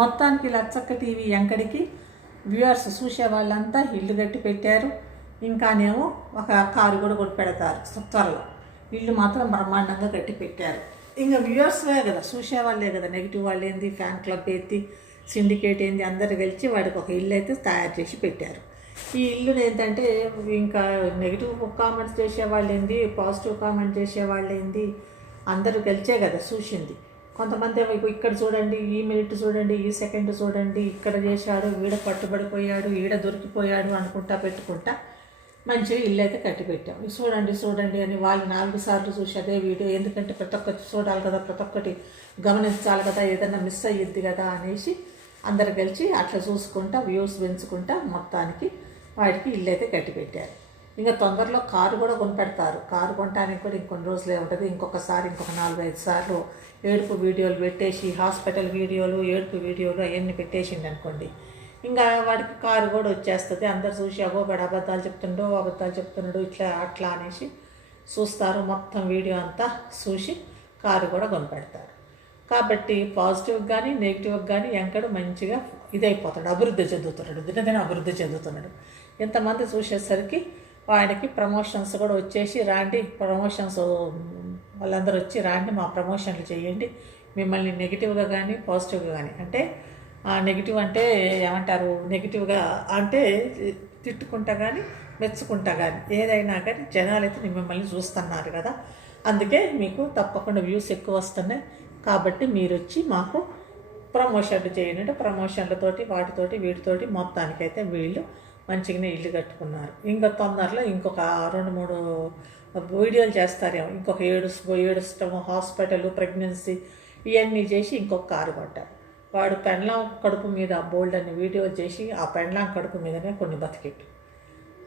మొత్తానికి లచ్చక్క TV ఎంకడికి viewers చూసే వాళ్ళంతా ఇల్లు కట్టి పెట్టారు. ఇంకానేమో ఒక కారు కూడా కొనిపెడతారు త్వరలో. ఇల్లు మాత్రం బ్రహ్మాండంగా కట్టి పెట్టారు. ఇంకా వ్యూవర్స్వే కదా, చూసేవాళ్ళే కదా, నెగిటివ్ వాళ్ళు ఏంది, ఫ్యాన్ క్లబ్ ఏంది, సిండికేట్ ఏంది, అందరు కలిసి వాడికి ఒక ఇల్లు అయితే తయారు చేసి పెట్టారు. ఈ ఇల్లుని ఏంటంటే ఇంకా నెగిటివ్ కామెంట్స్ చేసేవాళ్ళు ఏంది, పాజిటివ్ కామెంట్ చేసేవాళ్ళు ఏంది, అందరూ కలిసే కదా చూసింది. కొంతమంది ఇక్కడ చూడండి, ఈ మినిట్ చూడండి, ఈ సెకండ్ చూడండి, ఇక్కడ చేశాడు, ఈడ పట్టుబడిపోయాడు, ఈడ దొరికిపోయాడు అనుకుంటా పెట్టుకుంటా మంచిగా ఇల్లు అయితే కట్టి పెట్టాం. చూడండి చూడండి అని వాళ్ళు 4 సార్లు చూసి అదే వీడియో, ఎందుకంటే ప్రతి ఒక్కటి చూడాలి కదా, ప్రతి ఒక్కటి గమనించాలి కదా, ఏదైనా మిస్ అయ్యిద్ది కదా అనేసి అందరు కలిసి అట్లా చూసుకుంటా వ్యూస్ పెంచుకుంటా మొత్తానికి వాడికి ఇల్లు అయితే కట్టి పెట్టారు. ఇంకా తొందరలో కారు కూడా కొనిపెడతారు. కారు కొనడానికి కూడా ఇంకొన్ని రోజులే ఉంటుంది. ఇంకొక 4-5 సార్లు ఏడుపు వీడియోలు పెట్టేసి, హాస్పిటల్ వీడియోలు, ఏడుపు వీడియోలు అవన్నీ పెట్టేసిండు అనుకోండి, ఇంకా వాడికి కారు కూడా వచ్చేస్తుంది. అందరు చూసి అగో వాడు అబద్ధాలు చెప్తున్నాడు ఇట్లా అట్లా అనేసి చూస్తారు. మొత్తం వీడియో అంతా చూసి కారు కూడా కొనిపెడతారు. కాబట్టి పాజిటివ్గా కానీ నెగిటివ్గా కానీ ఎంకడు మంచిగా ఇదైపోతాడు, అభివృద్ధి చెందుతున్నాడు, దినదిన అభివృద్ధి చెందుతున్నాడు. ఇంతమంది చూసేసరికి వాడికి ప్రమోషన్స్ కూడా వచ్చేసి, రాండి ప్రమోషన్స్ వాళ్ళందరూ వచ్చి రాండి మా ప్రమోషన్లు చేయండి, మిమ్మల్ని నెగిటివ్గా కానీ పాజిటివ్గా కానీ, అంటే నెగిటివ్ అంటే ఏమంటారు, నెగిటివ్గా అంటే తిట్టుకుంటా కానీ మెచ్చుకుంటా కానీ ఏదైనా కానీ జనాలు అయితే మిమ్మల్ని చూస్తున్నారు కదా, అందుకే మీకు తప్పకుండా వ్యూస్ ఎక్కువ వస్తున్నాయి. కాబట్టి మీరు వచ్చి మాకు ప్రమోషన్లు చేయండి అంటే ప్రమోషన్లతోటి వాటితోటి వీటితోటి మొత్తానికైతే వీళ్ళు మంచిగానే ఇల్లు కట్టుకున్నారు. ఇంకా తొందరలో ఇంకొక 2-3 వీడియోలు చేస్తారేమో, ఇంకొక ఏడుస్తాము, హాస్పిటల్, ప్రెగ్నెన్సీ ఇవన్నీ చేసి ఇంకొక కారు కొట్టారు. వాడు పెండ్లాం కడుపు మీద బోల్డ్ అని వీడియోలు చేసి ఆ పెండ్లాం కడుపు మీదనే కొన్ని బతికిట్టు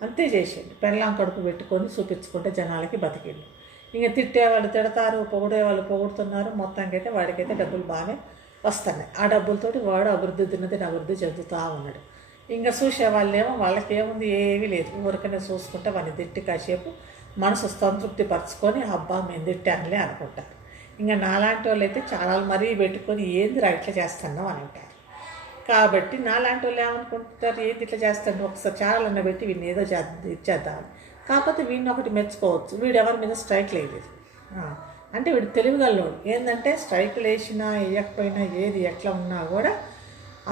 అంతే చేసేయండి. పెండ్లాం కడుపు పెట్టుకొని చూపించుకుంటే జనాలకి బతికిండు. ఇంకా తిట్టేవాళ్ళు తిడతారు, పొగిడేవాళ్ళు పొగుడుతున్నారు. మొత్తానికి అయితే వాడికైతే డబ్బులు బాగానే వస్తున్నాయి. ఆ డబ్బులతోటి వాడు అభివృద్ధి చెందుతూ ఉన్నాడు. ఇంకా చూసేవాళ్ళేమో వాళ్ళకేముంది, ఏమీ లేదు, ఊరికనే చూసుకుంటే వాడిని తిట్టి కాసేపు మనసు సంతృప్తి పరుచుకొని అబ్బా మేము తిట్టానులే అనుకుంటారు. ఇంకా నాలాంటి వాళ్ళు అయితే చాలా మరీ పెట్టుకొని ఏంది ఇట్లా చేస్తున్నావు అని అంటారు. కాబట్టి నాలాంటి వాళ్ళు ఏమనుకుంటారు, ఏంది ఇట్లా చేస్తాను, ఒకసారి ఛానల్ పెట్టి వీడిని ఏదో ఇచ్చేద్దామని. కాకపోతే వీడిని ఒకటి మెచ్చుకోవచ్చు, వీడు ఎవరి మీద స్ట్రైక్ లేదు, అంటే వీడు తెలివిగల్లోడు. ఏంటంటే స్ట్రైకులు వేసినా వేయకపోయినా ఏది ఎట్లా ఉన్నా కూడా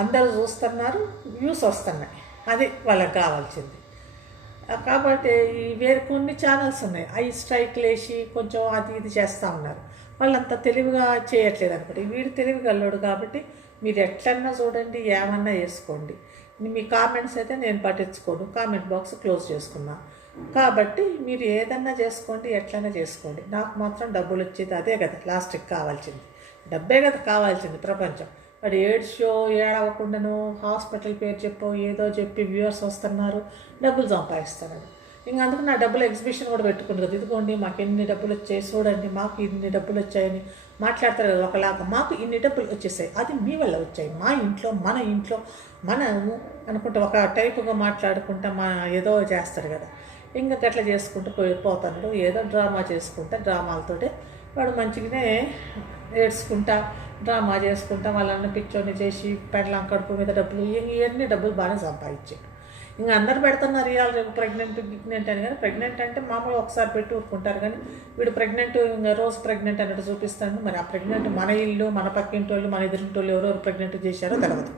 అందరూ చూస్తున్నారు, వ్యూస్ వస్తున్నాయి, అది వాళ్ళకి కావాల్సింది. కాబట్టి వేరే కొన్ని ఛానల్స్ ఉన్నాయి, అవి స్ట్రైక్లు వేసి కొంచెం అది ఇది చేస్తూ ఉన్నారు. వాళ్ళంతా తెలివిగా చేయట్లేదు అనుకోండి. వీడు తెలివిగల్లోడు కాబట్టి మీరు ఎట్లన్నా చూడండి, ఏమన్నా వేసుకోండి. మీ కామెంట్స్ అయితే నేను పట్టించుకోను, కామెంట్ బాక్స్ క్లోజ్ చేసుకున్నా. కాబట్టి మీరు ఏదన్నా చేసుకోండి, ఎట్లన్నా చేసుకోండి. నాకు మాత్రం డబ్బులు వచ్చేది అదే కదా లాస్ట్కి కావాల్సింది, డబ్బే కదా కావాల్సింది. ప్రపంచం వాడు ఏడవకుండాను హాస్పిటల్ పేరు చెప్పో ఏదో చెప్పి వ్యూవర్స్ వస్తున్నారు, డబ్బులు సంపాదిస్తున్నారు. ఇంకా అందుకు నా డబ్బులు ఎగ్జిబిషన్ కూడా పెట్టుకుంది కదా, ఇదిగోండి మాకు ఎన్ని డబ్బులు వచ్చాయి చూడండి, మాకు ఇన్ని డబ్బులు వచ్చాయని మాట్లాడతారు కదా ఒకలాగా. మాకు ఇన్ని డబ్బులు వచ్చేసాయి, అది మీ వల్ల వచ్చాయి, మా ఇంట్లో మన ఇంట్లో మనము అనుకుంటా ఒక టైపుగా మాట్లాడుకుంటా ఏదో చేస్తారు కదా. ఇంకా గట్లా చేసుకుంటూ పోతున్నాడు, ఏదో డ్రామా చేసుకుంటా, డ్రామాలతోటే వాడు మంచిగానే ఏడ్చుకుంటా డ్రామా చేసుకుంటా వాళ్ళని పిచ్చోని చేసి పెండ్లాం కడుపు మీద డబ్బులు ఇవన్నీ డబ్బులు బాగానే సంపాదించాడు. ఇంకా అందరు పెడుతున్నారు ఇవాళ రేపు ప్రెగ్నెంట్ అని. కానీ ప్రెగ్నెంట్ అంటే మామూలుగా ఒకసారి పెట్టి ఊరుకుంటారు, కానీ వీడు ప్రెగ్నెంట్ ఇంకా రోజు ప్రెగ్నెంట్ అన్నట్టు చూపిస్తాను. మరి ఆ ప్రెగ్నెంట్ మన ఇల్లు, మన పక్కింటి వాళ్ళు, మన ఎదురింటి వాళ్ళు ఎవరెవరు ప్రెగ్నెంట్ చేశారో తెలియదు.